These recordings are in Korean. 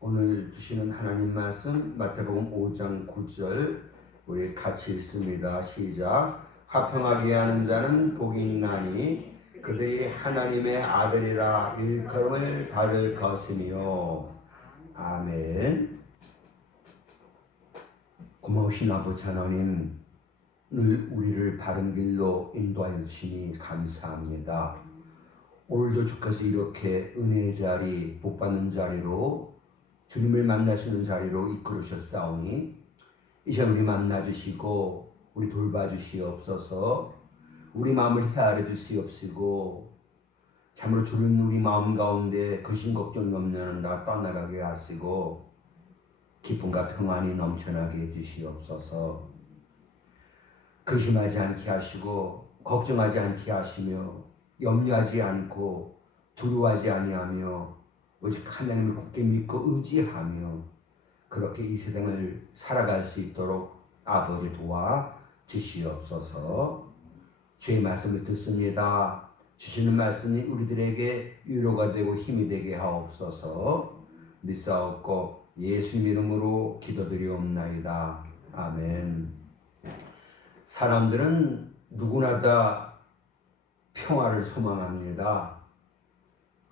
오늘 주시는 하나님 말씀 마태복음 5장 9절 우리 같이 읽습니다. 시작. 화평하게 하는 자는 복이 있나니 그들이 하나님의 아들이라 일컬음을 받을 것이며. 아멘. 고마우신 아버지 하나님, 늘 우리를 바른 길로 인도하여 주시니 감사합니다. 오늘도 주께서 이렇게 은혜의 자리, 복받는 자리로 주님을 만나시는 자리로 이끌으셨사오니 이제 우리 만나주시고 우리 돌봐주시옵소서. 우리 마음을 헤아려 주시옵시고 참으로 주는 우리 마음 가운데 근심 걱정이 없는 나 떠나가게 하시고 기쁨과 평안이 넘쳐나게 해주시옵소서. 근심하지 않게 하시고 걱정하지 않게 하시며 염려하지 않고 두려워하지 아니하며 오직 하나님을 굳게 믿고 의지하며 그렇게 이 세상을 살아갈 수 있도록 아버지 도와 주시옵소서. 주의 말씀을 듣습니다. 주시는 말씀이 우리들에게 위로가 되고 힘이 되게 하옵소서. 믿사옵고 예수 이름으로 기도드리옵나이다. 아멘. 사람들은 누구나 다 평화를 소망합니다.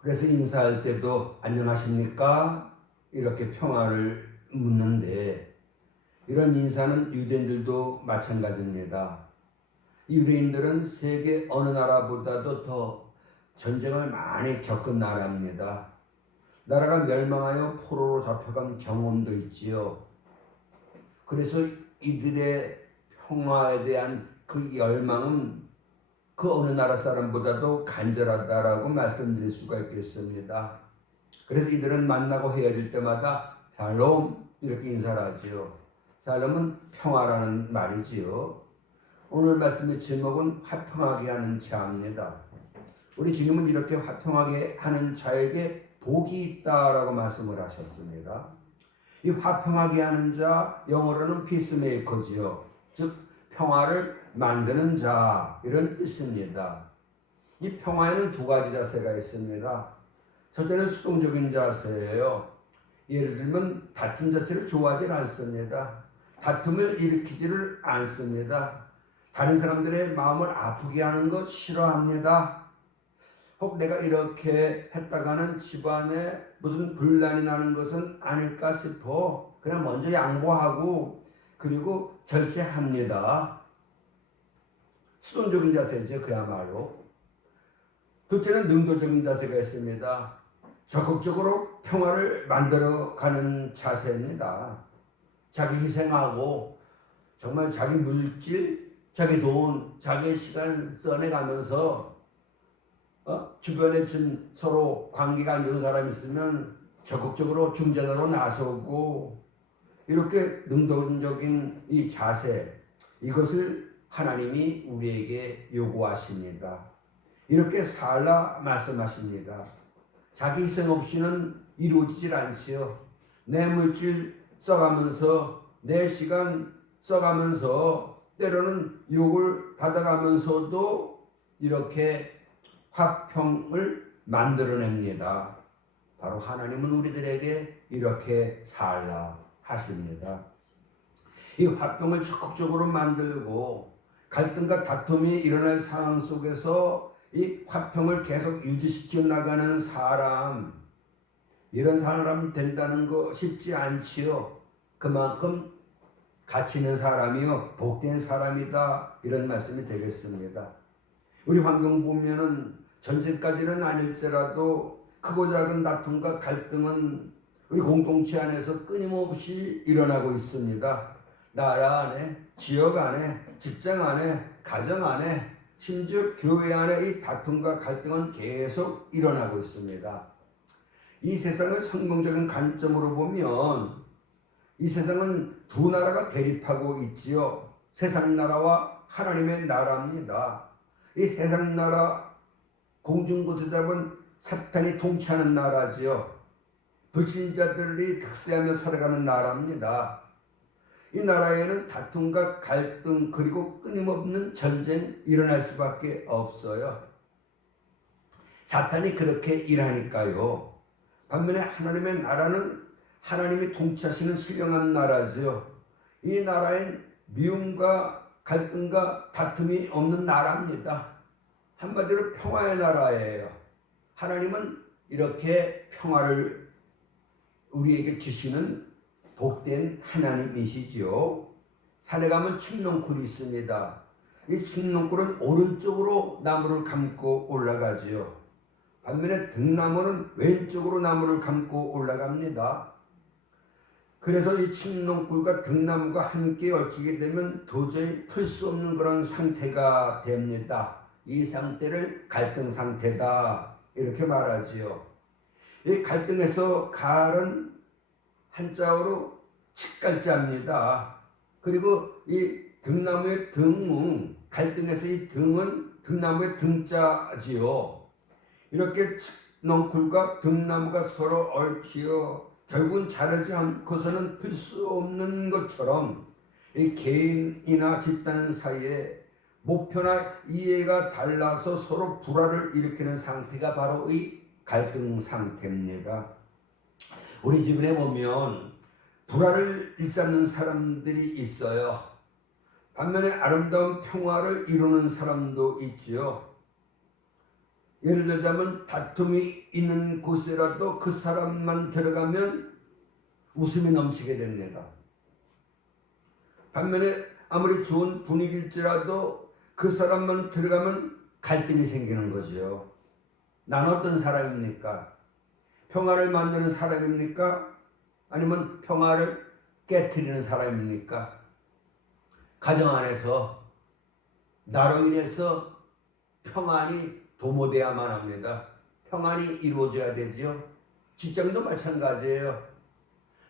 그래서 인사할 때도 안녕하십니까? 이렇게 평화를 묻는데 이런 인사는 유대인들도 마찬가지입니다. 유대인들은 세계 어느 나라보다도 더 전쟁을 많이 겪은 나라입니다. 나라가 멸망하여 포로로 잡혀간 경험도 있지요. 그래서 이들의 평화에 대한 그 열망은 그 어느 나라 사람보다도 간절하다라고 말씀드릴 수가 있겠습니다. 그래서 이들은 만나고 헤어질 때마다 샬롬 이렇게 인사를 하지요. 샬롬은 평화라는 말이지요. 오늘 말씀의 제목은 화평하게 하는 자입니다. 우리 주님은 이렇게 화평하게 하는 자에게 복이 있다라고 말씀을 하셨습니다. 이 화평하게 하는 자, 영어로는 피스메이커지요. 즉 평화를 만드는 자, 이런 뜻입니다. 이 평화에는 두 가지 자세가 있습니다. 첫째는 수동적인 자세예요. 예를 들면 다툼 자체를 좋아하지 않습니다. 다툼을 일으키지를 않습니다. 다른 사람들의 마음을 아프게 하는 것 싫어합니다. 혹 내가 이렇게 했다가는 집안에 무슨 분란이 나는 것은 아닐까 싶어 그냥 먼저 양보하고 그리고 절제합니다. 수동적인 자세죠, 그야말로. 둘째는 능동적인 자세가 있습니다. 적극적으로 평화를 만들어가는 자세입니다. 자기 희생하고 정말 자기 물질, 자기 돈, 자기 시간 써내가면서 주변에 좀 서로 관계가 안 좋은 사람이 있으면 적극적으로 중재자로 나서고 이렇게 능동적인 이 자세, 이것을 하나님이 우리에게 요구하십니다. 이렇게 살라 말씀하십니다. 자기 희생 없이는 이루어지질 않지요. 내 물질 써가면서 내 시간 써가면서 때로는 욕을 받아가면서도 이렇게 화평을 만들어냅니다. 바로 하나님은 우리들에게 이렇게 살라 하십니다. 이 화평을 적극적으로 만들고 갈등과 다툼이 일어날 상황 속에서 이 화평을 계속 유지시켜 나가는 사람, 이런 사람 된다는 거 쉽지 않지요. 그만큼 가치 있는 사람이요 복된 사람이다, 이런 말씀이 되겠습니다. 우리 환경 보면은 전쟁까지는 아닐지라도 크고 작은 다툼과 갈등은 우리 공동체 안에서 끊임없이 일어나고 있습니다. 나라 안에, 지역 안에, 직장 안에, 가정 안에, 심지어 교회 안에 이 다툼과 갈등은 계속 일어나고 있습니다. 이 세상을 성경적인 관점으로 보면 이 세상은 두 나라가 대립하고 있지요. 세상 나라와 하나님의 나라입니다. 이 세상 나라, 공중곳을 잡은 사탄이 통치하는 나라지요. 불신자들이 득세하며 살아가는 나라입니다. 이 나라에는 다툼과 갈등 그리고 끊임없는 전쟁이 일어날 수밖에 없어요. 사탄이 그렇게 일하니까요. 반면에 하나님의 나라는 하나님이 통치하시는 신령한 나라죠. 이 나라엔 미움과 갈등과 다툼이 없는 나라입니다. 한마디로 평화의 나라예요. 하나님은 이렇게 평화를 우리에게 주시는 복된 하나님이시죠. 산에 가면 칡농굴이 있습니다. 이 칡농굴은 오른쪽으로 나무를 감고 올라가지요. 반면에 등나무는 왼쪽으로 나무를 감고 올라갑니다. 그래서 이 칡농굴과 등나무가 함께 얽히게 되면 도저히 풀 수 없는 그런 상태가 됩니다. 이 상태를 갈등 상태다 이렇게 말하지요. 이 갈등에서 갈은 한자어로 칡갈자입니다. 그리고 이 등나무의 등은 갈등에서 이 등은 등나무의 등자지요. 이렇게 칡농굴과 등나무가 서로 얽히어 결국은 자르지 않고서는 풀 수 없는 것처럼 이 개인이나 집단 사이에 목표나 이해가 달라서 서로 불화를 일으키는 상태가 바로 이 갈등 상태입니다. 우리 주변에 보면 불화를 일삼는 사람들이 있어요. 반면에 아름다운 평화를 이루는 사람도 있지요. 예를 들자면 다툼이 있는 곳이라도 그 사람만 들어가면 웃음이 넘치게 됩니다. 반면에 아무리 좋은 분위기일지라도 그 사람만 들어가면 갈등이 생기는 거죠. 난 어떤 사람입니까? 평화를 만드는 사람입니까? 아니면 평화를 깨트리는 사람입니까? 가정 안에서 나로 인해서 평안이 도모돼야만 합니다. 평안이 이루어져야 되지요. 직장도 마찬가지예요.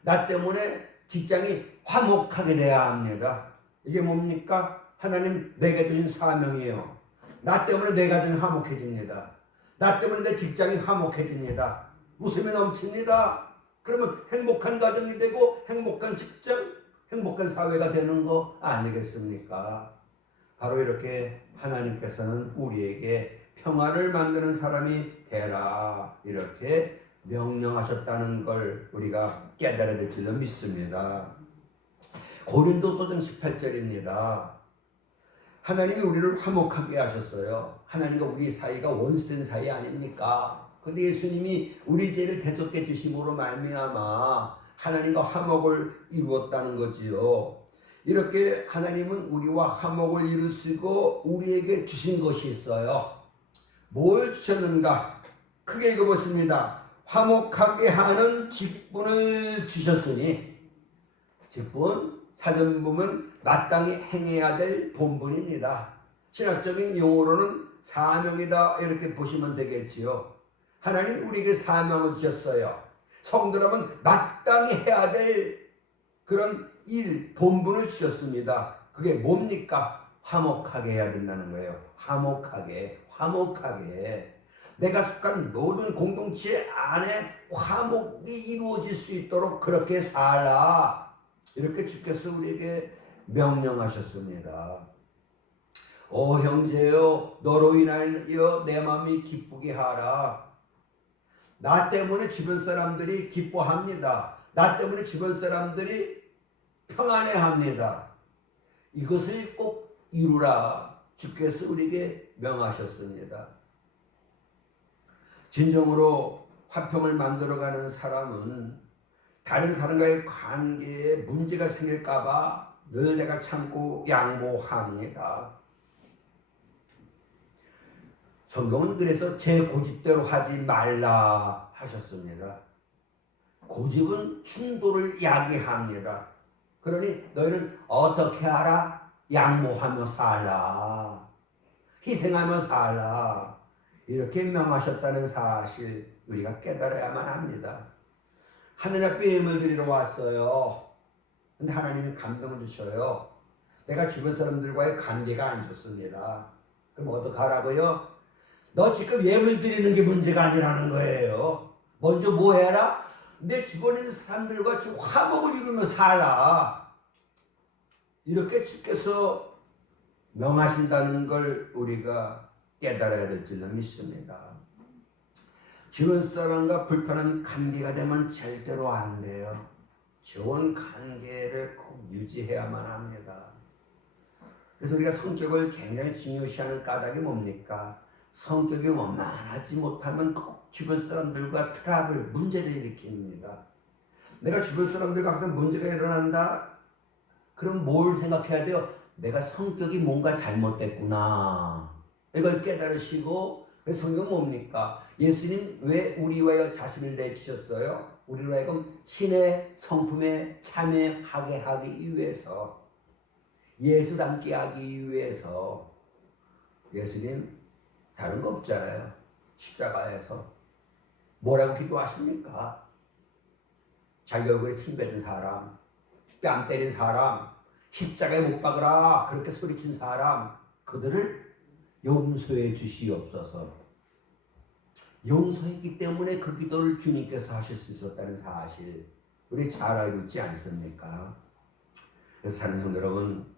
나 때문에 직장이 화목하게 돼야 합니다. 이게 뭡니까? 하나님 내게 주신 사명이에요. 나 때문에 내 가정이 화목해집니다. 나 때문에 내 직장이 화목해집니다. 웃음이 넘칩니다. 그러면 행복한 가정이 되고 행복한 직장, 행복한 사회가 되는 거 아니겠습니까? 바로 이렇게 하나님께서는 우리에게 평화를 만드는 사람이 되라 이렇게 명령하셨다는 걸 우리가 깨달아야 될 줄로 믿습니다. 고린도서전 18절입니다. 하나님이 우리를 화목하게 하셨어요. 하나님과 우리 사이가 원수된 사이 아닙니까? 근데 예수님이 우리 죄를 대속해 주심으로 말미암아 하나님과 화목을 이루었다는 거지요. 이렇게 하나님은 우리와 화목을 이루시고 우리에게 주신 것이 있어요. 뭘 주셨는가? 크게 읽어보십니다. 화목하게 하는 직분을 주셨으니, 직분 사전 보면 마땅히 행해야 될 본분입니다. 신학적인 용어로는 사명이다 이렇게 보시면 되겠지요. 하나님 우리에게 사명을 주셨어요. 성도라면 마땅히 해야 될 그런 일, 본분을 주셨습니다. 그게 뭡니까? 화목하게 해야 된다는 거예요. 화목하게. 내가 속한 모든 공동체 안에 화목이 이루어질 수 있도록 그렇게 살아. 이렇게 주께서 우리에게 명령하셨습니다. 오 형제여, 너로 인하여 내 마음이 기쁘게 하라. 나 때문에 주변 사람들이 기뻐합니다. 나 때문에 주변 사람들이 평안해합니다. 이것을 꼭 이루라. 주께서 우리에게 명하셨습니다. 진정으로 화평을 만들어가는 사람은 다른 사람과의 관계에 문제가 생길까봐 늘 내가 참고 양보합니다. 성경은 그래서 제 고집대로 하지 말라 하셨습니다. 고집은 충돌을 야기합니다. 그러니 너희는 어떻게 하라? 양보하며 살라. 희생하며 살라. 이렇게 명하셨다는 사실 우리가 깨달아야만 합니다. 하늘 앞에 예물 드리러 왔어요. 근데 하나님이 감동을 주셔요. 내가 주변 사람들과의 관계가 안 좋습니다. 그럼 어떡하라고요? 너 지금 예물 드리는 게 문제가 아니라는 거예요. 먼저 뭐 해라? 내 주변에 있는 사람들과 좀 화목을 이루며 살아. 이렇게 주께서 명하신다는 걸 우리가 깨달아야 될 줄로 믿습니다. 주변 사람과 불편한 관계가 되면 절대로 안 돼요. 좋은 관계를 꼭 유지해야만 합니다. 그래서 우리가 성격을 굉장히 중요시하는 까닭이 뭡니까? 성격이 원만하지 못하면 꼭 주변 사람들과 트러블, 문제를 일으킵니다. 내가 주변 사람들과 항상 문제가 일어난다? 그럼 뭘 생각해야 돼요? 내가 성격이 뭔가 잘못됐구나. 이걸 깨달으시고, 성경 뭡니까? 예수님 왜 우리와 자신을 내주셨어요? 우리로 하여금 신의 성품에 참여하게 하기 위해서, 예수 닮게 하기 위해서. 예수님 다른 거 없잖아요. 십자가에서 뭐라고 기도하십니까? 자기 얼굴에 침 뱉은 사람, 뺨 때린 사람, 십자가에 못 박으라 그렇게 소리친 사람, 그들을 용서해 주시옵소서. 용서했기 때문에 그 기도를 주님께서 하실 수 있었다는 사실 우리 잘 알고 있지 않습니까? 그래서 사는 성도 여러분,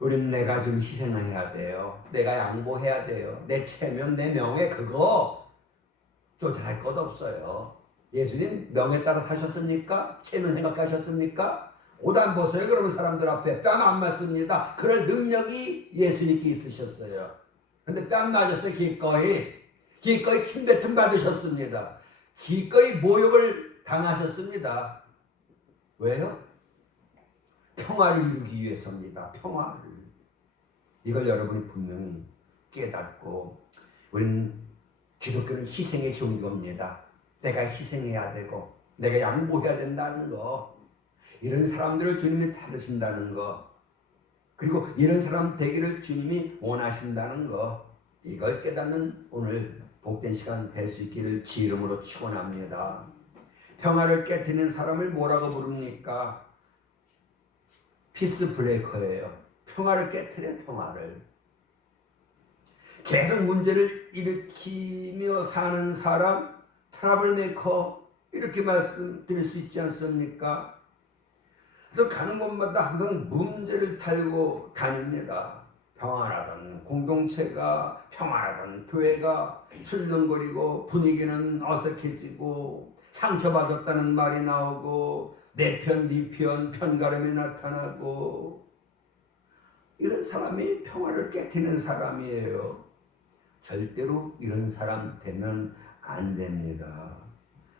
우린 내가 좀 희생해야 돼요. 내가 양보해야 돼요. 내 체면, 내 명예 그거 조절할 것 없어요. 예수님 명예 따라 사셨습니까? 체면 생각하셨습니까? 옷 안 벗어요. 그러면 사람들 앞에 뺨 안 맞습니다. 그럴 능력이 예수님께 있으셨어요. 근데 뺨 맞았어요. 기꺼이 침뱉음 받으셨습니다. 기꺼이 모욕을 당하셨습니다. 왜요? 평화를 이루기 위해서입니다. 평화를. 이걸 여러분이 분명히 깨닫고, 우리는 기독교는 희생의 종교입니다. 내가 희생해야 되고 내가 양보해야 된다는 거, 이런 사람들을 주님이 찾으신다는 거, 그리고 이런 사람 되기를 주님이 원하신다는 거, 이걸 깨닫는 오늘 복된 시간 될 수 있기를 주 이름으로 축원합니다. 평화를 깨트리는 사람을 뭐라고 부릅니까? 피스 브레이커예요. 평화를 깨트리는 평화를. 계속 문제를 일으키며 사는 사람, 트러블 메이커, 이렇게 말씀드릴 수 있지 않습니까? 그래서 가는 곳마다 항상 문제를 달고 다닙니다. 평안하던 공동체가, 평안하던 교회가 술렁거리고 분위기는 어색해지고 상처받았다는 말이 나오고 내 편, 네 편, 편가름이 나타나고, 이런 사람이 평화를 깨트리는 사람이에요. 절대로 이런 사람 되면 안 됩니다.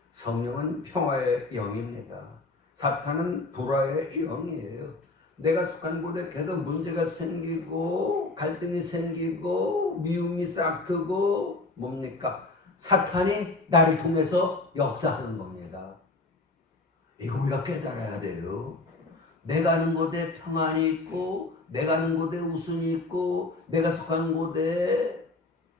성령은 평화의 영입니다. 사탄은 불화의 영이에요. 내가 속한 곳에 계속 문제가 생기고 갈등이 생기고 미움이 싹트고, 뭡니까? 사탄이 나를 통해서 역사하는 겁니다. 이거 우리가 깨달아야 돼요. 내가 아는 곳에 평안이 있고, 내가 아는 곳에 웃음이 있고, 내가 속한 곳에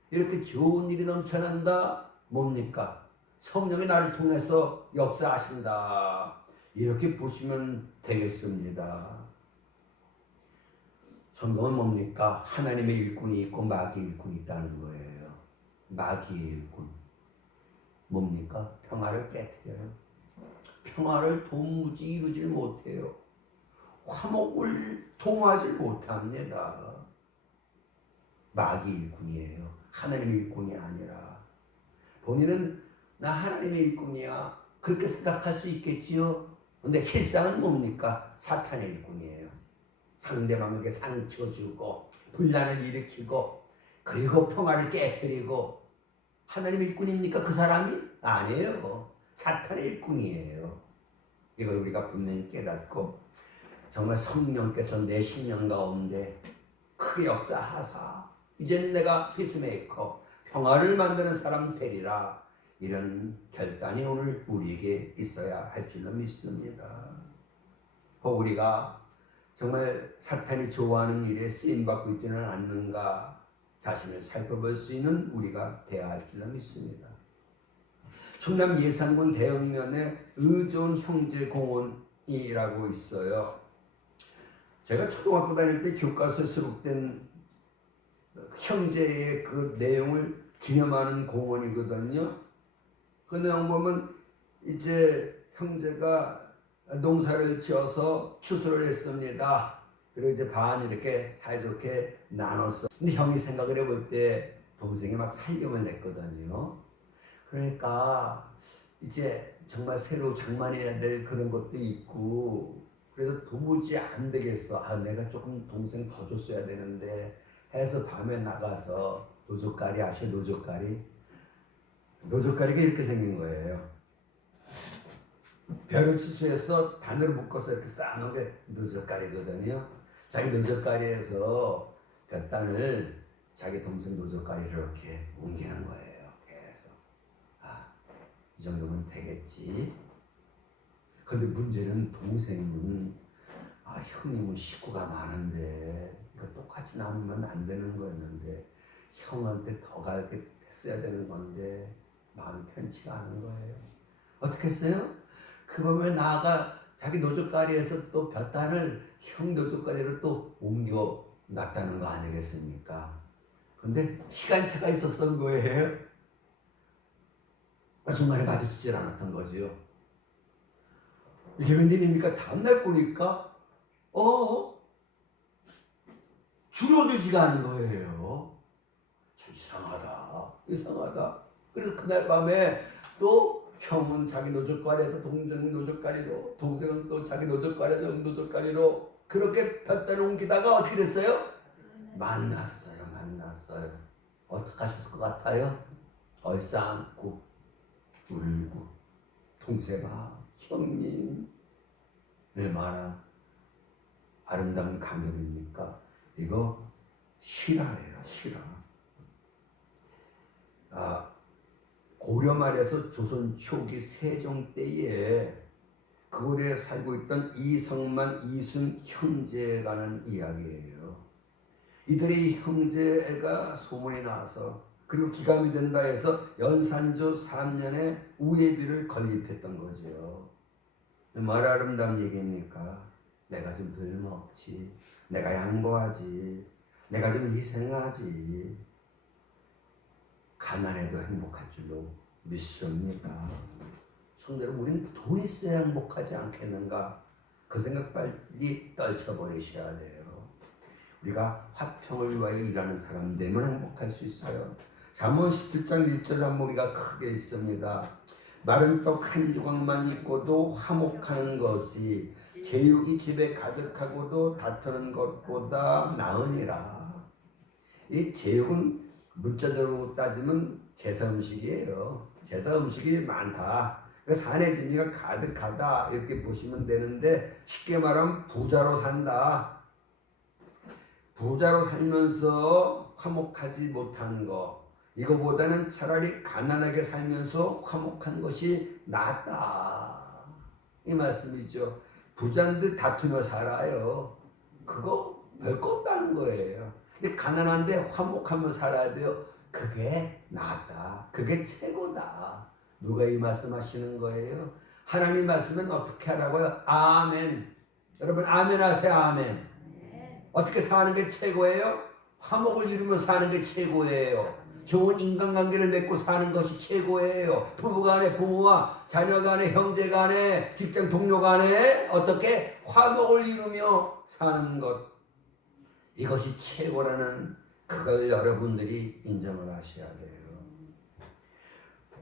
이렇게 좋은 일이 넘쳐난다. 뭡니까? 성령이 나를 통해서 역사하신다. 이렇게 보시면 되겠습니다. 성경은 뭡니까? 하나님의 일꾼이 있고 마귀의 일꾼이 있다는 거예요. 마귀의 일꾼 뭡니까? 평화를 깨트려요. 평화를 도무지 이루질 못해요. 화목을 도모하지 못합니다. 마귀의 일꾼이에요. 하나님의 일꾼이 아니라. 본인은 나 하나님의 일꾼이야 그렇게 생각할 수 있겠지요. 근데 실상은 뭡니까? 사탄의 일꾼이에요. 상대방에게 상처 주고 분란을 일으키고, 그리고 평화를 깨트리고. 하나님의 일꾼입니까? 그 사람이? 아니에요. 사탄의 일꾼이에요. 이걸 우리가 분명히 깨닫고, 정말 성령께서 내 심령 가운데 크게 역사하사 이제는 내가 피스메이커, 평화를 만드는 사람 되리라, 이런 결단이 오늘 우리에게 있어야 할 줄로 믿습니다. 혹 우리가 정말 사탄이 좋아하는 일에 쓰임받고 있지는 않는가 자신을 살펴볼 수 있는 우리가 되어야 할 줄로 믿습니다. 충남 예산군 대흥면에 의존 형제공원이라고 있어요. 제가 초등학교 다닐 때 교과서에 수록된 형제의 그 내용을 기념하는 공원이거든요. 그 내용 보면 이제 형제가 농사를 지어서 추수를 했습니다. 그리고 이제 반 이렇게 사이좋게 나눴어. 근데 형이 생각을 해볼 때 동생이 막 살림을 냈거든요. 그러니까 이제 정말 새로 장만해야 될 그런 것도 있고 그래서 도무지 안 되겠어. 아, 내가 조금 동생 더 줬어야 되는데 해서 밤에 나가서 노젓가리 아시죠? 노젓가리. 노젓가리가 이렇게 생긴 거예요. 벼를 추수해서 단으로 묶어서 이렇게 쌓아놓은 게 노젓가리거든요. 자기 노젓가리에서 볕단을 자기 동생 노젓가리를 이렇게 옮기는 거예요. 그래서 이 정도면 되겠지. 근데 문제는 동생은 형님은 식구가 많은데 이거 똑같이 나누면 안 되는 거였는데 형한테 더 가게 했어야 되는 건데 마음이 편치가 않은 거예요. 어떻게 했어요? 그 밤에 나아가 자기 노젓가리에서 또 볕단을 형 노젓가리로 또 옮겨 놨다는 거 아니겠습니까? 근데 시간차가 있었던 거예요. 중간에 마주치질 않았던 거지요. 이게 웬일입니까? 다음날 보니까 줄어들지가 않은 거예요. 이상하다. 그래서 그날 밤에 또 형은 자기 노젓가리에서 동생 노젓가리로, 동생은 또 자기 노젓가리에서 노젓가리로 그렇게 볕단을 옮기다가 어떻게 됐어요? 만났어요. 어떻게 하셨을 것 같아요? 얼싸안고 울고 동생아, 형님, 얼마나 아름다운 간격입니까? 이거 실화예요, 실화. 고려 말에서 조선 초기 세종 때에 그곳에 살고 있던 이성만, 이순 형제가는 이야기예요. 이들의 형제가 소문이 나서 그리고 기감이 된다 해서 연산조 3년에 우예비를 건립했던 거죠. 얼마나 아름다운 얘기입니까? 내가 좀 덜 먹지, 내가 양보하지, 내가 좀 희생하지. 가난해도 행복할 줄로 믿습니다. 성대로 우리는 돈 있어야 행복하지 않겠는가? 그 생각 빨리 떨쳐버리셔야 돼요. 우리가 화평을 위하여 일하는 사람 되면 행복할 수 있어요. 잠언 17장 1절 한무리가 크게 있습니다. 마른 떡 한 조각만 있고도 화목하는 것이 제육이 집에 가득하고도 다투는 것보다 나으니라. 이 제육은 문자적으로 따지면 제사 음식이에요. 제사 음식이 많다. 산의 진미가 가득하다 이렇게 보시면 되는데 쉽게 말하면 부자로 산다. 부자로 살면서 화목하지 못한 거, 이거보다는 차라리 가난하게 살면서 화목한 것이 낫다 이 말씀이죠. 부자인데 다투며 살아요. 그거 별거 없다는 거예요. 근데 가난한데 화목하며 살아야 돼요. 그게 낫다. 그게 최고다. 누가 이 말씀 하시는 거예요? 하나님 말씀은 어떻게 하라고요? 아멘. 여러분 아멘 하세요. 아멘. 어떻게 사는 게 최고예요? 화목을 이루며 사는 게 최고예요. 좋은 인간관계를 맺고 사는 것이 최고예요. 부부간에, 부모와 자녀간에, 형제간에, 직장 동료간에 어떻게 화목을 이루며 사는 것, 이것이 최고라는 그걸 여러분들이 인정을 하셔야 돼요.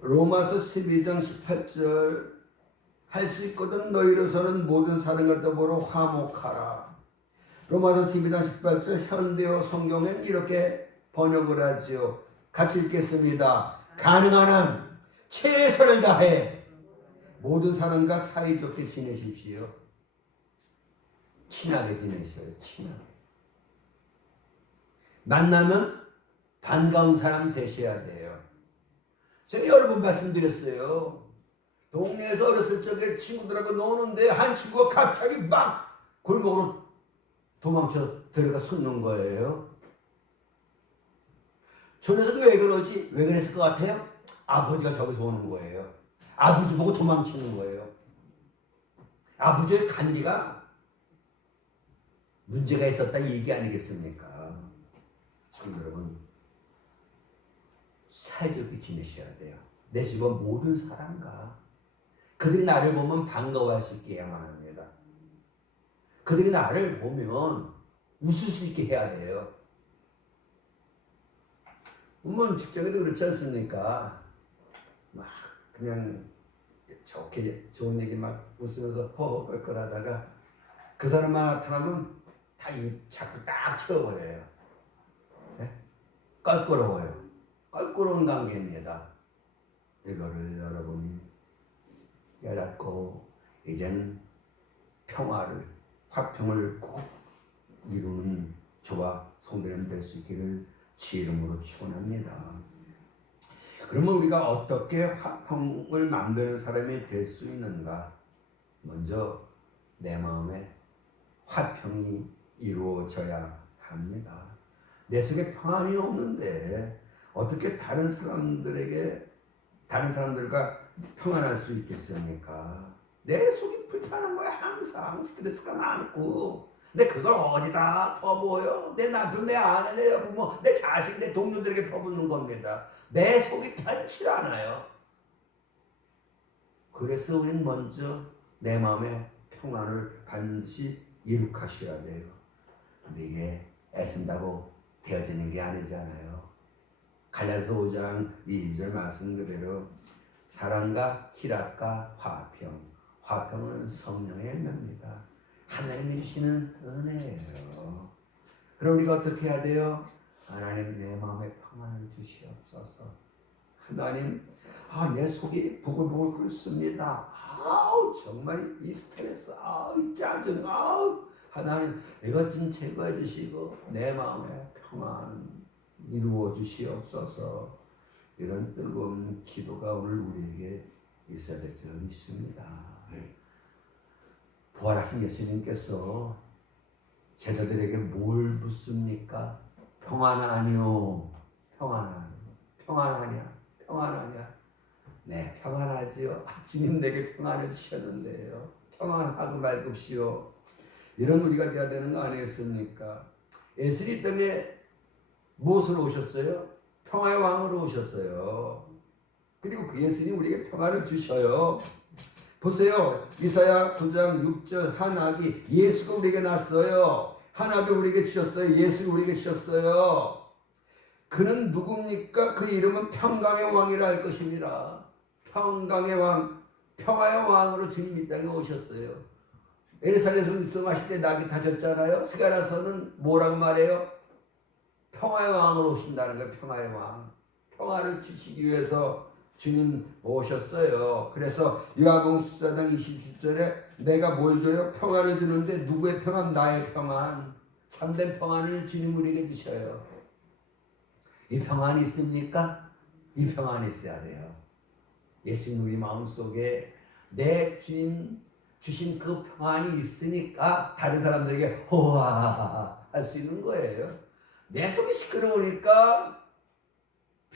로마서 12장 18절 할 수 있거든 너희로서는 모든 사람과 더불어 화목하라. 로마서 12장 18절 현대어 성경엔 이렇게 번역을 하지요. 같이 읽겠습니다. 가능한 한 최선을 다해 모든 사람과 사이좋게 지내십시오. 친하게 지내셔요. 친하게. 만나면 반가운 사람 되셔야 돼요. 제가 여러 번 말씀드렸어요. 동네에서 어렸을 적에 친구들하고 노는데 한 친구가 갑자기 막 골목으로 도망쳐 들어가 숨는 거예요. 저 녀석이 왜 그러지? 왜 그랬을 것 같아요? 아버지가 저기서 오는 거예요. 아버지 보고 도망치는 거예요. 아버지의 간디가 문제가 있었다 이 얘기 아니겠습니까? 참 여러분 사이좋게 지내셔야 돼요. 내 집은 모든 사람과 그들이 나를 보면 반가워할 수 있게 해야만 합니다. 그들이 나를 보면 웃을 수 있게 해야 돼요. 직장에도 그렇지 않습니까? 막 그냥 좋게 좋은 얘기 막 웃으면서 허허껄껄하다가 그 사람만 나타나면 다 자꾸 딱 쳐버려요. 네? 껄끄러워요. 껄끄러운 관계입니다. 이거를 여러분이 깨닫고 이제는 평화를, 화평을 꼭 이루는 저와 성도님 될 수 있기를 주의 이름으로 축원합니다. 그러면 우리가 어떻게 화평을 만드는 사람이 될 수 있는가? 먼저 내 마음에 화평이 이루어져야 합니다. 내 속에 평안이 없는데 어떻게 다른 사람들과 평안할 수 있겠습니까? 내 속이 불편한 거야. 항상 스트레스가 많고. 근데 그걸 어디다 퍼부어요? 내 남편, 내 아내, 내 부모, 내 자식, 내 동료들에게 퍼붓는 겁니다. 내 속이 편치 않아요. 그래서 우리는 먼저 내 마음의 평안을 반드시 이룩하셔야 돼요. 근데 이게 애쓴다고 되어지는 게 아니잖아요. 갈라디아서 5장 22절 말씀 그대로 사랑과 희락과 화평, 화평은 성령의 열매입니다. 하나님이 주시는 은혜예요. 그럼 우리가 어떻게 해야 돼요? 하나님 내 마음에 평안을 주시옵소서. 하나님, 내 속이 부글부글 끓습니다. 정말 이 스트레스, 이 짜증, 하나님 이것 좀 제거해 주시고 내 마음에 평안 이루어 주시옵소서. 이런 뜨거운 기도가 오늘 우리에게 있어야 될 줄 믿습니다. 부활하신 예수님께서 제자들에게 뭘 묻습니까? 평안하니요, 평안하냐? 네, 평안하지요. 주님 내게 평안을 주셨는데요. 평안하고 말급시오. 이런 우리가 되어야 되는 거 아니겠습니까? 예수님 땅에 무엇으로 오셨어요? 평화의 왕으로 오셨어요. 그리고 그 예수님 우리에게 평안을 주셔요. 보세요. 이사야 9장 6절 한 아기 예수가 우리에게 났어요. 한 아기 우리에게 주셨어요. 예수를 우리에게 주셨어요. 그는 누굽니까? 그 이름은 평강의 왕이라 할 것입니다. 평강의 왕, 평화의 왕으로 주님 이 땅에 오셨어요. 예루살렘에서 입성하실 때 낙이 타셨잖아요. 스가랴서는 뭐라고 말해요? 평화의 왕으로 오신다는 거예요. 평화의 왕. 평화를 주시기 위해서 주님 오셨어요. 그래서 요한복음 14장 27절에 내가 뭘 줘요? 평안을 주는데 누구의 평안? 나의 평안. 참된 평안을 주님 우리에게 주셔요. 이 평안이 있습니까? 이 평안이 있어야 돼요. 예수님 우리 마음속에 내 주님 주신 그 평안이 있으니까 다른 사람들에게 호하하하 할 수 있는 거예요. 내 속이 시끄러우니까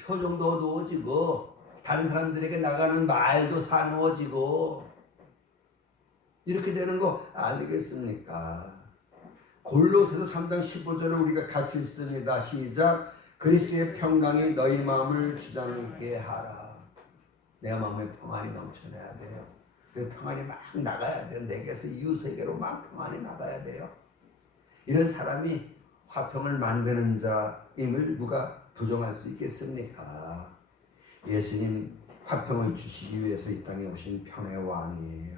표정도 어두워지고 다른 사람들에게 나가는 말도 사나워지고 이렇게 되는 거 아니겠습니까? 골로새서 3장 15절을 우리가 같이 읽습니다. 시작. 그리스도의 평강이 너희 마음을 주장하게 하라. 내 마음에 평안이 넘쳐나야 돼요. 그 평안이 막 나가야 돼요. 내게서 이웃에게로 막 평안이 나가야 돼요. 이런 사람이 화평을 만드는 자임을 누가 부정할 수 있겠습니까? 예수님 화평을 주시기 위해서 이 땅에 오신 평화의 왕이에요.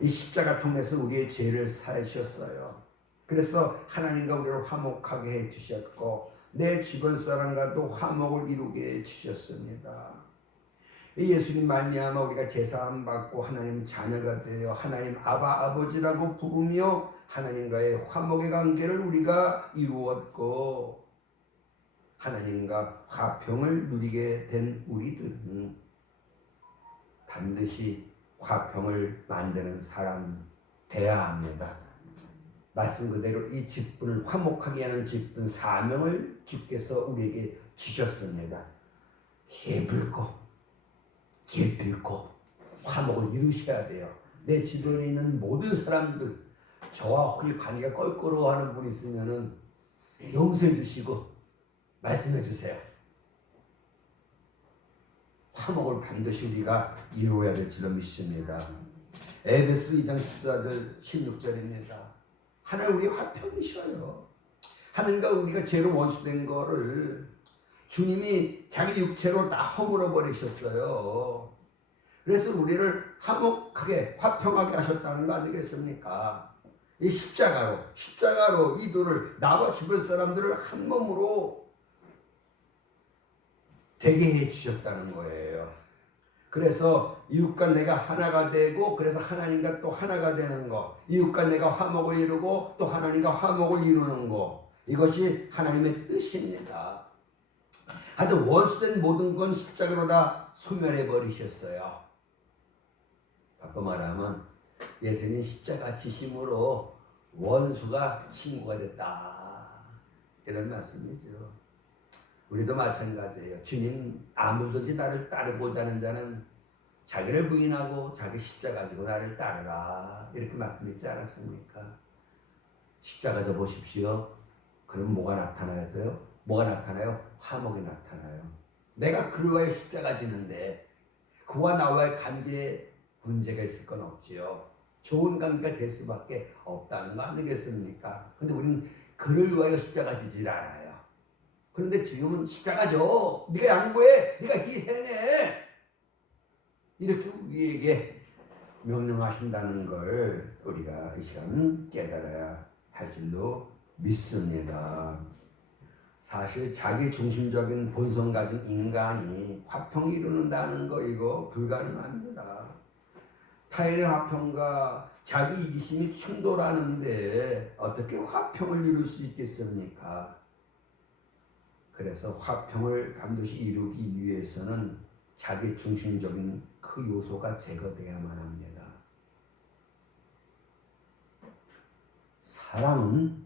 이 십자가 통해서 우리의 죄를 사하셨어요. 그래서 하나님과 우리를 화목하게 해주셨고 내 주변 사람과도 화목을 이루게 해주셨습니다. 예수님 말미암아 우리가 제사함 받고 하나님 자녀가 되어 하나님 아바 아버지라고 부르며 하나님과의 화목의 관계를 우리가 이루었고 하나님과 화평을 누리게 된 우리들은 반드시 화평을 만드는 사람 되어야 합니다. 말씀 그대로 이 직분을 화목하게 하는 직분 사명을 주께서 우리에게 주셨습니다. 기필코 화목을 이루셔야 돼요. 내 주변에 있는 모든 사람들 저와 혹시 관계가 껄끄러워하는 분이 있으면은 용서해 주시고 말씀해 주세요. 화목을 반드시 우리가 이루어야 될 줄로 믿습니다. 에베소 2장 14절 16절입니다. 하나님 우리 화평이셔요. 하나님과 우리가 죄로 원수된 거를 주님이 자기 육체로 다 허물어 버리셨어요. 그래서 우리를 화목하게 화평하게 하셨다는 거 아니겠습니까? 이 십자가로 이들을 나와 주변 사람들을 한 몸으로 되게 해 주셨다는 거예요. 그래서 이웃과 내가 하나가 되고, 그래서 하나님과 또 하나가 되는 거, 이웃과 내가 화목을 이루고 또 하나님과 화목을 이루는 거, 이것이 하나님의 뜻입니다. 하여튼 원수된 모든 건 십자가로 다 소멸해 버리셨어요. 바꿔 말하면 예수님 십자가 지심으로 원수가 친구가 됐다, 이런 말씀이죠. 우리도 마찬가지예요. 주님, 아무든지 나를 따르고자 하는 자는 자기를 부인하고 자기 십자가 지고 나를 따르라, 이렇게 말씀있지 않았습니까? 십자가 져 보십시오. 그럼 뭐가 나타나야 돼요? 뭐가 나타나요? 화목이 나타나요. 내가 그와의 십자가 지는데 그와 나와의 관계에 문제가 있을 건 없지요. 좋은 관계가 될 수밖에 없다는 거 아니겠습니까? 근데 우리는 그를 위하여 십자가 지질 않아요. 그런데 지금은 십자가 져, 네가 양보해, 네가 희생해, 이렇게 우리에게 명령하신다는 걸 우리가 이 시간 깨달아야 할 줄로 믿습니다. 사실 자기 중심적인 본성 가진 인간이 화평 이루는다는 거, 이거 불가능합니다. 타인의 화평과 자기 이기심이 충돌하는데 어떻게 화평을 이룰 수 있겠습니까? 그래서 화평을 반드시 이루기 위해서는 자기 중심적인 그 요소가 제거되어야만 합니다. 사랑은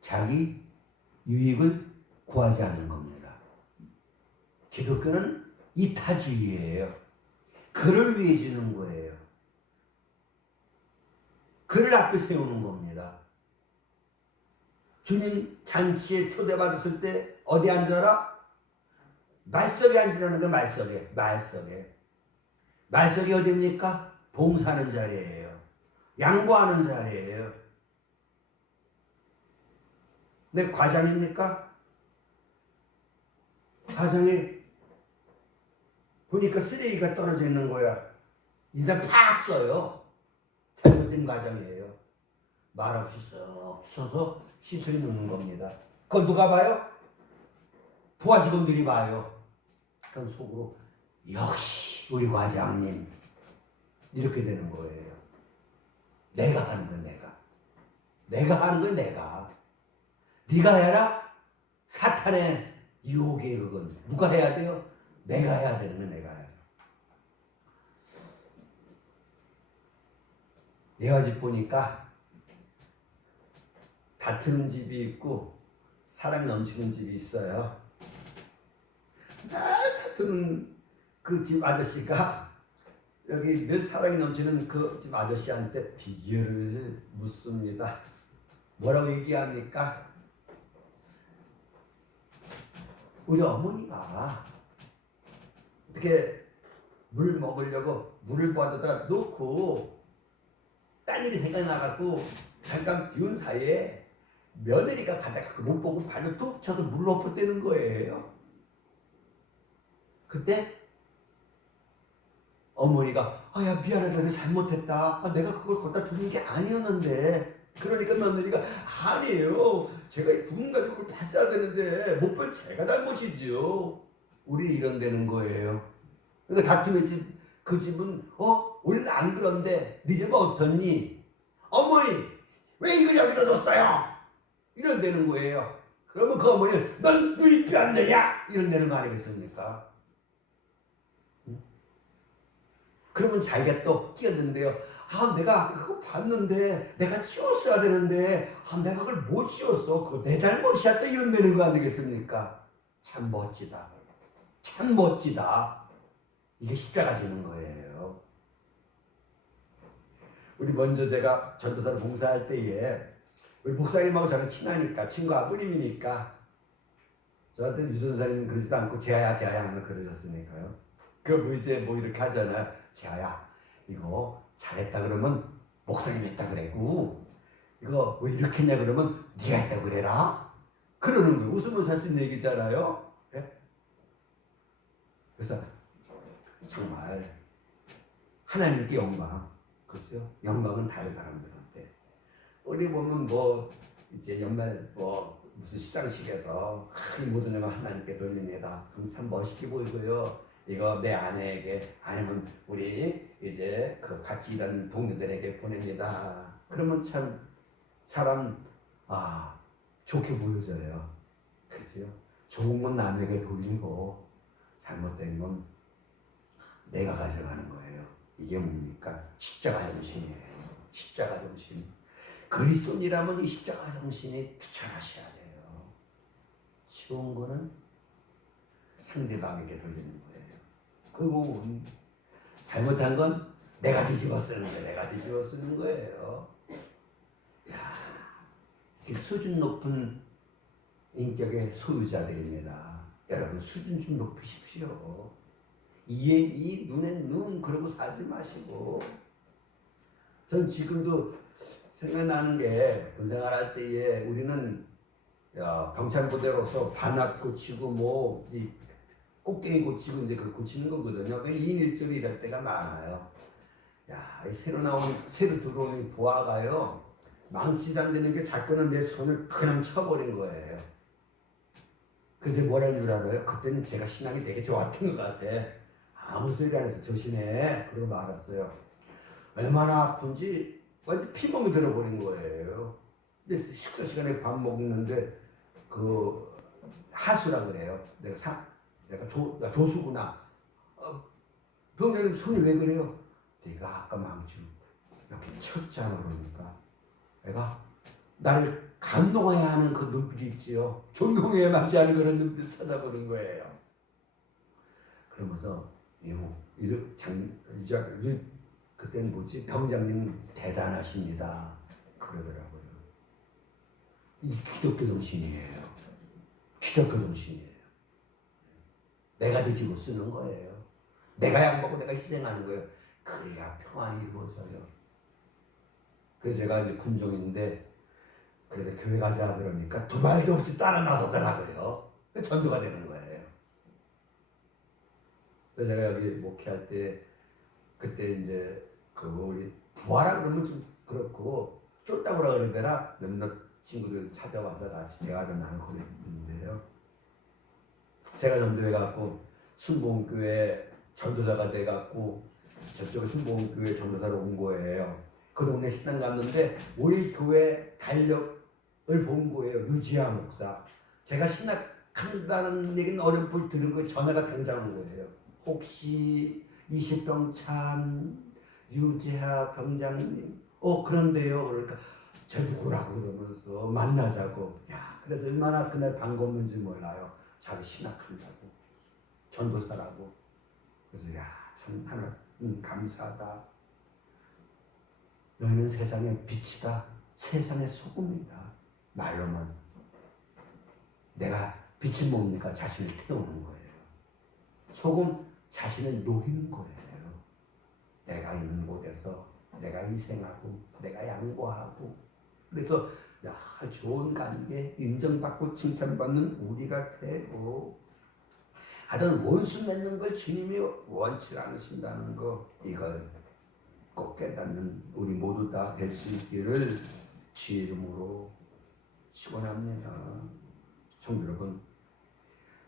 자기 유익을 구하지 않는 겁니다. 기독교는 이타주의예요. 그를 위해 주는 거예요. 그를 앞에 세우는 겁니다. 주님 잔치에 초대받았을 때 어디 앉아라? 말석에 앉으라는 게 말석에. 말석이 어디입니까? 봉사하는 자리예요. 양보하는 자리예요. 내 과장입니까? 과장에 보니까 쓰레기가 떨어져 있는 거야. 인상 팍 써요. 잘못된 과장이에요. 말없이 쓱 써서 시소에 넣는 겁니다. 그걸 누가 봐요? 부하 직원들이 봐요. 그럼 속으로 역시 우리 과장님, 이렇게 되는 거예요. 내가 하는 건 내가 하는 건 내가. 네가 해라? 사탄의 유혹에 그건 누가 해야 돼요? 내가 해야 되는 건 내가 해야 돼요. 내가 집 보니까 다투는 집이 있고 사랑이 넘치는 집이 있어요. 날 다투는 그 집 아저씨가 여기 늘 사랑이 넘치는 그 집 아저씨한테 비결을 묻습니다. 뭐라고 얘기합니까? 우리 어머니가 어떻게 물 먹으려고 물을 부어다 놓고 딴 일이 생각나갖고 잠깐 비운 사이에 며느리가 가다가 못 보고 발을 툭 쳐서 물을 엎어대는 거예요. 그때 어머니가 야 미안하다, 내가 잘못했다, 내가 그걸 갖다 두는 게 아니었는데. 그러니까 며느리가 아니에요, 제가 돈 가지고 그걸 봤어야 되는데 못 본 제가 잘못이죠. 우리 이런 데는 거예요. 그러니까 다툼의 집, 그 집은 우리는 안 그런데 네 집은 어떻니? 어머니 왜 이걸 여기다 뒀어요? 이런 데는 거예요. 그러면 그 어머니는 넌 누이 안 되냐? 이런 데는 거 아니겠습니까? 그러면 자기가 또 끼어든대요. 내가 그거 봤는데 내가 치웠어야 되는데 내가 그걸 못 치웠어, 그거 내 잘못이야, 또 이런 데는 거 아니겠습니까? 참 멋지다, 참 멋지다. 이게 십자가 지는 거예요. 우리 먼저 제가 전도사를 봉사할 때에 우리 목사님하고 저는 친하니까, 친구와 뿌림이니까 저한테는 유전사님 그러지도 않고 재하야 항상 그러셨으니까요. 그럼 이제 뭐 이렇게 하잖아. 재하야, 이거 잘했다 그러면 목사님 했다 그래고, 이거 왜 이렇게 했냐 그러면 네가 했다 그래라, 그러는 거예요. 웃으면서 할 수 있는 얘기잖아요. 예? 그래서 정말 하나님께 영광, 그렇죠? 영광은 다른 사람들한테. 우리 보면 뭐 이제 연말 뭐 무슨 시상식에서 큰 모든 영광 하나님께 돌립니다. 그럼 참 멋있게 보이고요. 이거 내 아내에게 아니면 우리 이제 그 같이 일하는 동료들에게 보냅니다. 그러면 참 사람 좋게 보여져요. 그렇죠? 좋은 건 남에게 돌리고 잘못된 건 내가 가져가는 거예요. 이게 뭡니까? 십자가 정신이에요. 십자가 정신. 그리스도인이라면 이 십자가 정신이 투철하셔야 돼요. 쉬운 거는 상대방에게 돌리는 거예요. 그리고 잘못한 건 내가 뒤집어 쓰는 거예요. 내가 뒤집어 쓰는 거예요. 야, 수준 높은 인격의 소유자들입니다. 여러분 수준 좀 높이십시오. 이에 이 눈에 눈 그러고 살지 마시고. 전 지금도 생각나는 게 군생활할 때에 우리는 병참부대로서 반합 고치고 뭐 이 꽃갱이 고치고 이제 그 고치는 거거든요. 그 2인 1조로 일할 때가 많아요. 야, 새로 들어오는 부하가요. 망치도 안 되는 게 자꾸는 내 손을 그냥 쳐버린 거예요. 그래서 뭐라는 줄 알아요? 그때는 제가 신앙이 되게 좋았던 것 같아. 아무 소리 안 해서 조심해. 그러고 말았어요. 얼마나 아픈지 완전 피멍이 들어버린 거예요. 근데 식사 시간에 밥 먹는데 그 하수라 그래요. 내가 조수구나. 병장님 손이 왜 그래요? 네가 아까 망치 이렇게 쳤잖아. 그러니까 내가 나를 감동해야 하는 그 눈빛이 있지요. 존경해야 하는 그런 눈빛을 쳐다보는 거예요. 그러면서 그때는 뭐지? 병장님 대단하십니다. 그러더라고요. 이 기독교 정신이에요. 기독교 정신이에요. 내가 뒤집어 쓰는 거예요. 내가 양보하고 내가 희생하는 거예요. 그래야 평안이 이루어져요. 그래서 제가 이제 군종인데 그래서 교회 가자 그러니까 두 말도 없이 따라 나서더라고요. 전도가 되는 거예요. 그래서 제가 여기 목회할 때 그때 이제 우리 부하라 그러면 좀 그렇고 쫄따구라 그러더라. 몇몇 친구들 찾아와서 같이 대화도 나누고 그랬는데요. 제가 전도해 갖고 순복음교회 전도자가 돼 갖고 저쪽에 순복음교회 전도사로 온 거예요. 그 동네 식당 갔는데 우리 교회 달력을 본 거예요. 유지아 목사. 제가 신학한다는 얘기는 어렴풋이 들은 거 전화가 당장 온 거예요. 혹시 이시병참 유지아 병장님 그런데요. 그러니까 저 누구라고 그러면서 만나자고. 야, 그래서 얼마나 그날 반가웠는지 몰라요. 자기 신학한다고 전도사라고. 그래서 야, 참 하나님 감사하다. 너희는 세상의 빛이다. 세상의 소금이다. 말로만. 내가 빛이 뭡니까? 자신을 태우는 거예요. 소금 자신을 녹이는 거예요. 내가 있는 곳에서 내가 희생하고 내가 양보하고 그래서 좋은 관계 인정받고 칭찬받는 우리가 되고 하여튼 원수 맺는 걸 주님이 원치 않으신다는 거 이걸 꼭 깨닫는 우리 모두 다 될 수 있기를 주의 이름으로 축원합니다. 총 여러분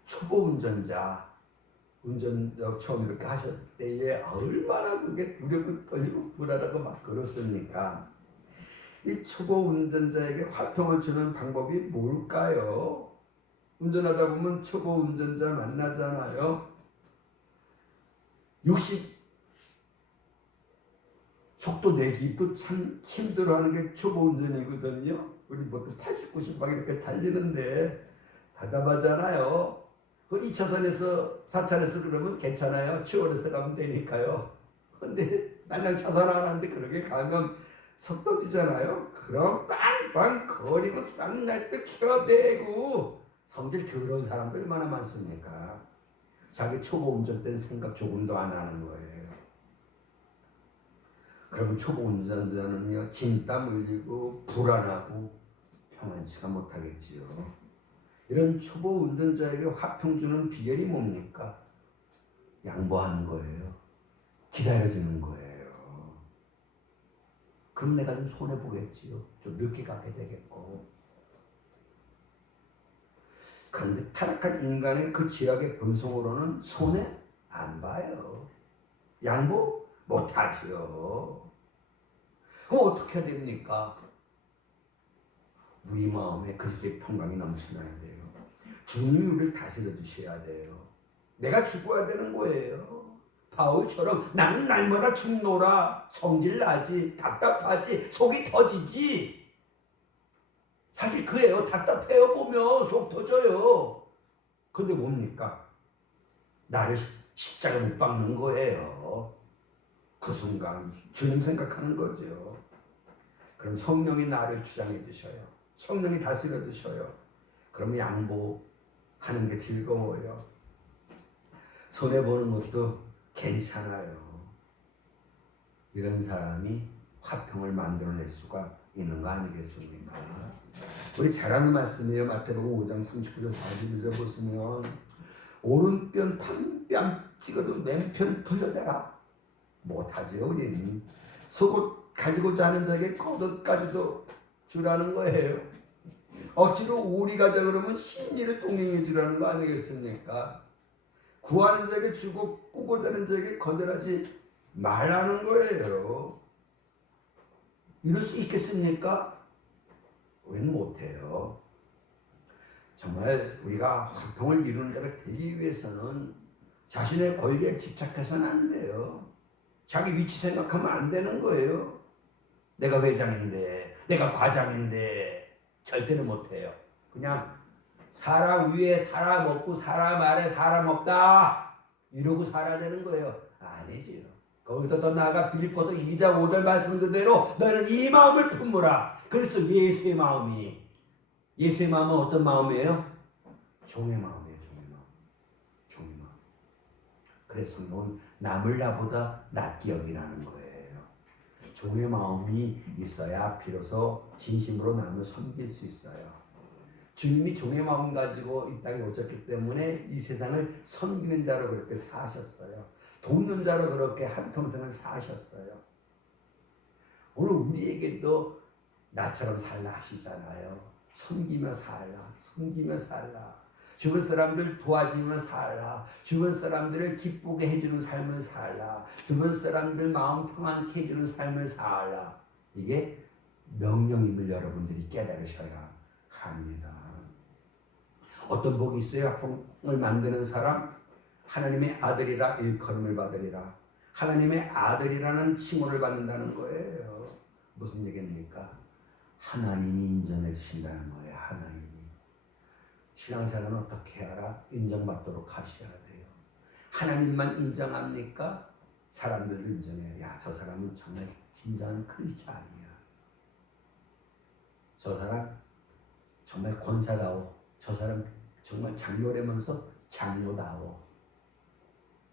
초보 운전자 운전 처음 이렇게 하셨을 때에 얼마나 그게 두렵고 떨리고 불안하고 막 그렇습니까? 이 초보 운전자에게 화평을 주는 방법이 뭘까요? 운전하다 보면 초보 운전자 만나잖아요. 60 속도 내기도 참 힘들어하는 게 초보 운전이거든요. 우리 보통 80, 90 막 이렇게 달리는데 답답하잖아요. 그 2차선에서 4차선에서 그러면 괜찮아요. 추월해서 가면 되니까요. 근데 난장 차선 하나인데 그렇게 가면 속도 지잖아요. 그럼 빵빵 거리고 쌍날 때 켜대고 성질 더러운 사람들 얼마나 많습니까? 자기 초보 운전된 생각 조금도 안 하는 거예요. 그러면 초보 운전자는요 진땀 흘리고 불안하고 평안치가 못하겠지요. 이런 초보 운전자에게 화평 주는 비결이 뭡니까? 양보하는 거예요. 기다려주는 거예요. 그럼 내가 좀 손해보겠지요. 좀 늦게 갖게 되겠고. 그런데 타락한 인간의 그 죄악의 본성으로는 손해 안 봐요. 양보 못하지요. 그럼 어떻게 됩니까? 우리 마음에 그리스도의 평강이 넘쳐나야 돼요. 주님이 우리를 다스려 주셔야 돼요. 내가 죽어야 되는 거예요. 바울처럼 나는 날마다 죽노라. 성질 나지, 답답하지, 속이 터지지. 사실 그래요. 답답해요. 보면 속 터져요. 근데 뭡니까? 나를 십자가 못 박는 거예요. 그 순간 주님 생각하는 거죠. 그럼 성령이 나를 주장해 주셔요. 성령이 다스려 주셔요. 그럼 양보하는 게 즐거워요. 손해보는 것도 괜찮아요. 이런 사람이 화평을 만들어낼 수가 있는 거 아니겠습니까? 우리 잘 아는 말씀이에요. 마태복음 5장 39절 42절 보시면 오른편 판뺨 찍어도 맨편 돌려대라. 못하죠. 우리는 속옷 가지고자 하는 자에게 겉옷까지도 주라는 거예요. 억지로 오리 가자 그러면 심리를 동행해 주라는 거 아니겠습니까? 구하는 자에게 주고 꾸고자 하는 자에게 거절하지 말라는 거예요. 이럴 수 있겠습니까? 우리는 못해요. 정말 우리가 화평을 이루는 자가 되기 위해서는 자신의 권리에 집착해서는 안 돼요. 자기 위치 생각하면 안 되는 거예요. 내가 회장인데, 내가 과장인데 절대로 못해요. 그냥 사람 위에 사람 없고 사람 아래 사람 없다 이러고 살아야 되는 거예요. 아니지요. 거기서 더 나아가 빌립보서 2장 5절 말씀 그대로 너희는 이 마음을 품으라. 그래서 예수의 마음이니, 예수의 마음은 어떤 마음이에요? 종의 마음이에요. 종의 마음. 종의 마음. 그래서 성경은 남을 나보다 낫게 여기라는 거예요. 종의 마음이 있어야 비로소 진심으로 남을 섬길 수 있어요. 주님이 종의 마음 가지고 이 땅에 오셨기 때문에 이 세상을 섬기는 자로 그렇게 사셨어요. 돕는 자로 그렇게 한평생을 사셨어요. 오늘 우리에게도 나처럼 살라 하시잖아요. 섬기며 살라, 섬기며 살라. 주변 사람들 도와주며 살라. 주변 사람들을 기쁘게 해주는 삶을 살라. 주변 사람들 마음 평안케 해주는 삶을 살라. 이게 명령임을 여러분들이 깨달으셔야 합니다. 어떤 복이 있어요? 화평을 만드는 사람? 하나님의 아들이라 일컬음을 받으리라. 하나님의 아들이라는 칭호를 받는다는 거예요. 무슨 얘기입니까? 하나님이 인정해 주신다는 거예요. 하나님이. 신앙생활은 어떻게 하라? 인정받도록 하셔야 돼요. 하나님만 인정합니까? 사람들도 인정해요. 야, 저 사람은 정말 진정한 크리스찬이야. 저 사람 정말 권사다워. 저 사람 정말 장로라면서 장로다워.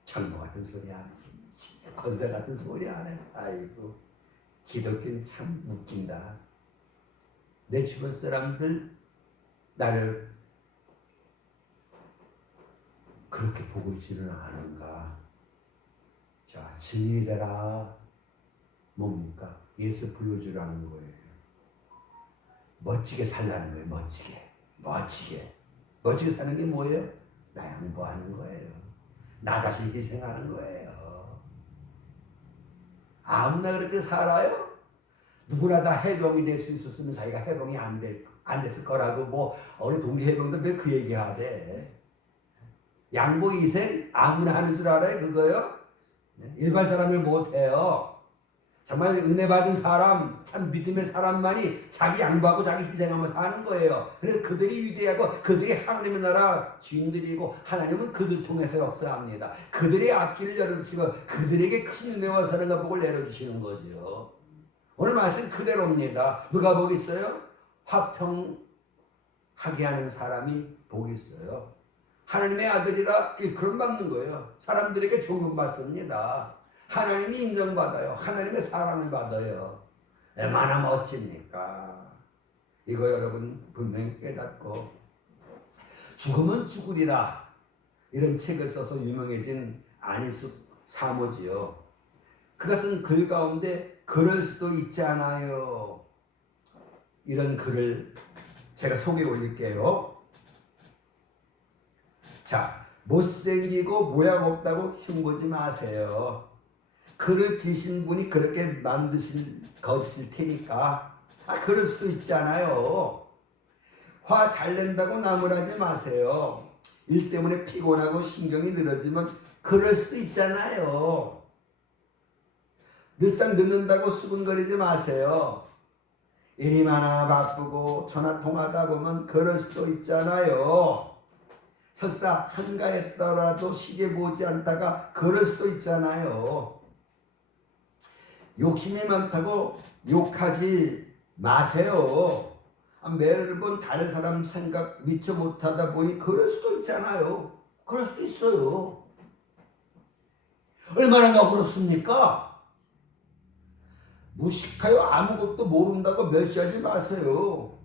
장로 같은 소리 안 해. 권사 같은 소리 안 해. 아이고, 기독교는 참 웃긴다. 내 주변 사람들 나를 그렇게 보고 있지는 않은가. 자, 증인이 되라. 뭡니까? 예수 보여주라는 거예요. 멋지게 살라는 거예요. 멋지게 사는 게 뭐예요? 나 양보하는 거예요. 나 자신 희생하는 거예요. 아무나 그렇게 살아요? 누구나 다 해병이 될 수 있었으면 자기가 해병이 안 됐을 거라고 뭐 우리 동기 해병들 왜 그 얘기하대? 양보 희생 아무나 하는 줄 알아요? 그거요? 일반 사람을 못해요. 정말 은혜 받은 사람, 참 믿음의 사람만이 자기 양보하고 자기 희생하면서 사는 거예요. 그래서 그들이 위대하고 그들이 하나님의 나라 주인들이고 하나님은 그들 통해서 역사합니다. 그들의 앞길을 열어주시고 그들에게 큰 은혜와 사랑과 복을 내려주시는 거죠. 오늘 말씀 그대로입니다. 누가 복 있어요? 화평하게 하는 사람이 복 있어요. 하나님의 아들이라 일컬음 받는 거예요. 사람들에게 존경받습니다. 하나님이 인정받아요. 하나님의 사랑을 받아요. 얼마나 멋집니까? 이거 여러분 분명히 깨닫고 죽으면 죽으리라 이런 책을 써서 유명해진 안일숙 사모지요. 그가 쓴 글 가운데 그럴 수도 있잖아요. 이런 글을 제가 소개해 올릴게요. 자, 못생기고 모양 없다고 흉보지 마세요. 글을 지신 분이 그렇게 만드실 것일 테니까 그럴 수도 있잖아요. 화 잘 낸다고 나무라지 마세요. 일 때문에 피곤하고 신경이 늘어지면 그럴 수도 있잖아요. 늘상 늦는다고 수근거리지 마세요. 일이 많아 바쁘고 전화 통화하다 보면 그럴 수도 있잖아요. 설사 한가했더라도 시계 보지 않다가 그럴 수도 있잖아요. 욕심이 많다고 욕하지 마세요. 매번 다른 사람 생각 미처 못하다 보니 그럴 수도 있잖아요. 그럴 수도 있어요. 얼마나 너그럽습니까? 무식하여 아무것도 모른다고 멸시하지 마세요.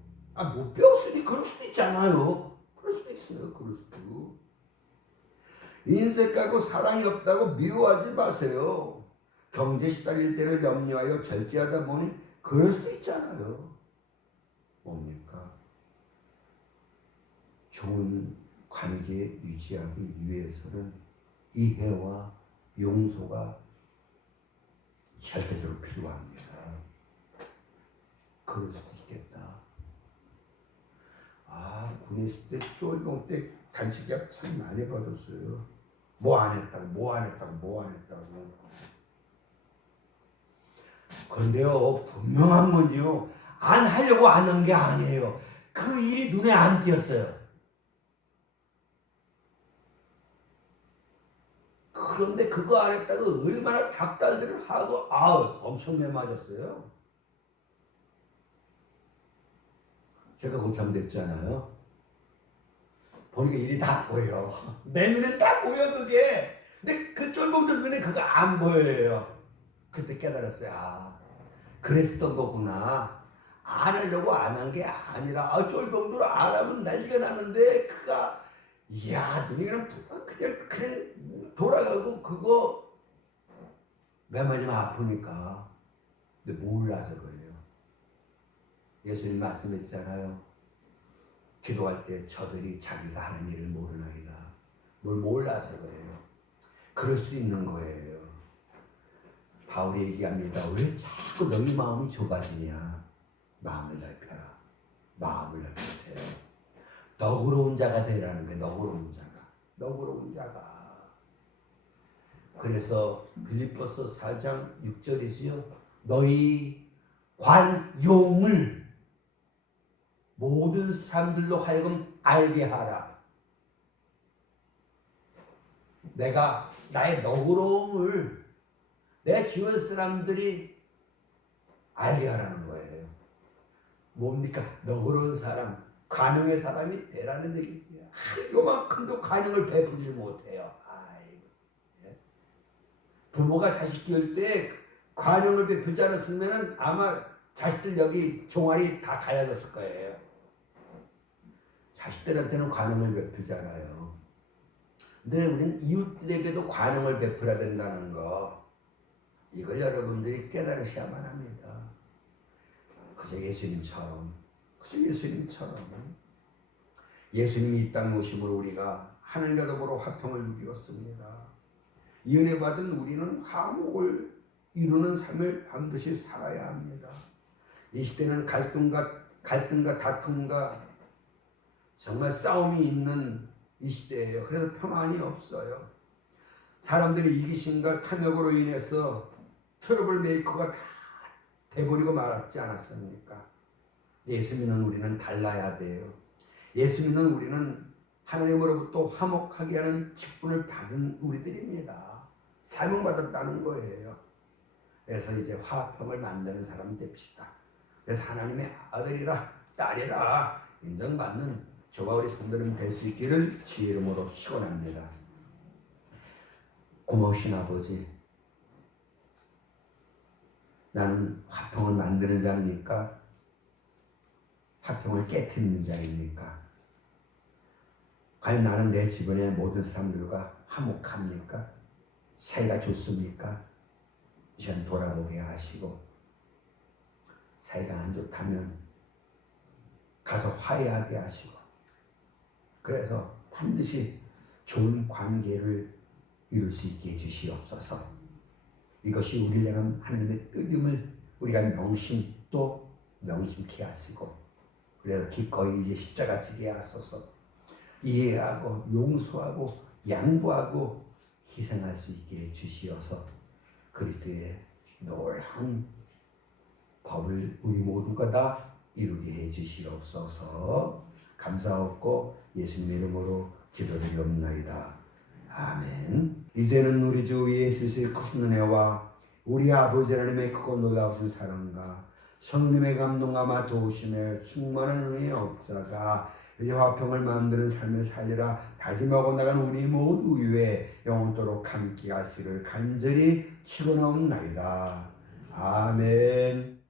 못 배웠으니 그럴 수도 있잖아요. 그럴 수도 있어요. 그럴 수도. 인생 까고 사랑이 없다고 미워하지 마세요. 경제 시달릴 때를 염려하여 절제하다 보니 그럴 수도 있잖아요. 뭡니까? 좋은 관계 유지하기 위해서는 이해와 용서가 절대적으로 필요합니다. 그럴 수도 있겠다. 군에 있을 때 쫄병 때 단식약 참 많이 받았어요. 뭐 안 했다고. 그런데요, 분명한 건요, 안 하려고 안 한 게 아니에요. 그 일이 눈에 안 띄었어요. 그런데 그거 안 했다고 얼마나 닭달들을 하고 엄청 매맞았어요. 제가 고참됐잖아요. 보니까 일이 다 보여. 내 눈엔 다 보여 그게. 근데 그 쫄봉들 눈에 그거 안 보여요. 그때 깨달았어요. 그랬던 거구나. 안 하려고 안 한 게 아니라 쫄병들 안 하면 난리가 나는데 그가 눈이 그냥 돌아가고 그거 매맞으면 아프니까. 근데 몰라서 그래요. 예수님 말씀했잖아요. 기도할 때 저들이 자기가 하는 일을 모르나이다. 뭘 몰라서 그래요. 그럴 수 있는 거예요. 바울이 얘기합니다. 왜 자꾸 너희 마음이 좁아지냐. 마음을 넓혀라. 마음을 넓히세요. 너그러운 자가 되라는 거예요. 너그러운 자가. 그래서 빌립보서 4장 6절이지요. 너희 관용을 모든 사람들로 하여금 알게 하라. 내가 나의 너그러움을 내 주변 사람들이 알게 하라는 거예요. 뭡니까? 너그러운 사람, 관용의 사람이 되라는 얘기지. 요만큼도 관용을 베푸지 못해요. 부모가 자식 키울 때 관용을 베푸지 않았으면 아마 자식들 여기 종아리 다 갈라졌을 거예요. 자식들한테는 관용을 베푸잖아요. 근데 우리는 이웃들에게도 관용을 베풀어야 된다는 거, 이걸 여러분들이 깨달으셔야만 합니다. 그저 예수님처럼 예수님이 이 땅에 오심으로 우리가 하나님과 더불어 화평을 누리었습니다. 이 은혜 받은 우리는 화목을 이루는 삶을 반드시 살아야 합니다. 이 시대는 갈등과 다툼과 정말 싸움이 있는 이 시대예요. 그래서 평안이 없어요. 사람들이 이기심과 탐욕으로 인해서 트러블 메이커가 다 돼버리고 말았지 않았습니까? 예수 믿는 우리는 달라야 돼요. 예수 믿는 우리는 하나님으로부터 화목하게 하는 직분을 받은 우리들입니다. 사명받았다는 거예요. 그래서 이제 화평을 만드는 사람 됩시다. 그래서 하나님의 아들이라 딸이라 인정받는 저와 우리 성도님 될 수 있기를 주의 이름으로 축원합니다. 고마우신 아버지, 나는 화평을 만드는 자입니까? 화평을 깨트리는 자입니까? 과연 나는 내 주변의 모든 사람들과 화목합니까? 사이가 좋습니까? 이젠 돌아보게 하시고, 사이가 안 좋다면 가서 화해하게 하시고, 그래서 반드시 좋은 관계를 이룰 수 있게 해주시옵소서. 이것이 우리를 향한 하나님의 뜻임을 우리가 명심케 하시고, 그래서 기꺼이 이제 십자가 지게 하소서. 이해하고 용서하고 양보하고 희생할 수 있게 해주시어서 그리스도의 놀라운 법을 우리 모두가 다 이루게 해주시옵소서. 감사하고 예수님의 이름으로 기도드리옵나이다. 아멘. 이제는 우리 주 예수의 큰 은혜와 우리 아버지 하나님의 크고 놀라우신 사랑과 성령의 감동감화 도우심에 충만한 은혜의 역사가 이제 화평을 만드는 삶을 살리라 다짐하고 나간 우리 모두 위에 영원토록 함께 하시를 간절히 축원하옵나이다. 아멘.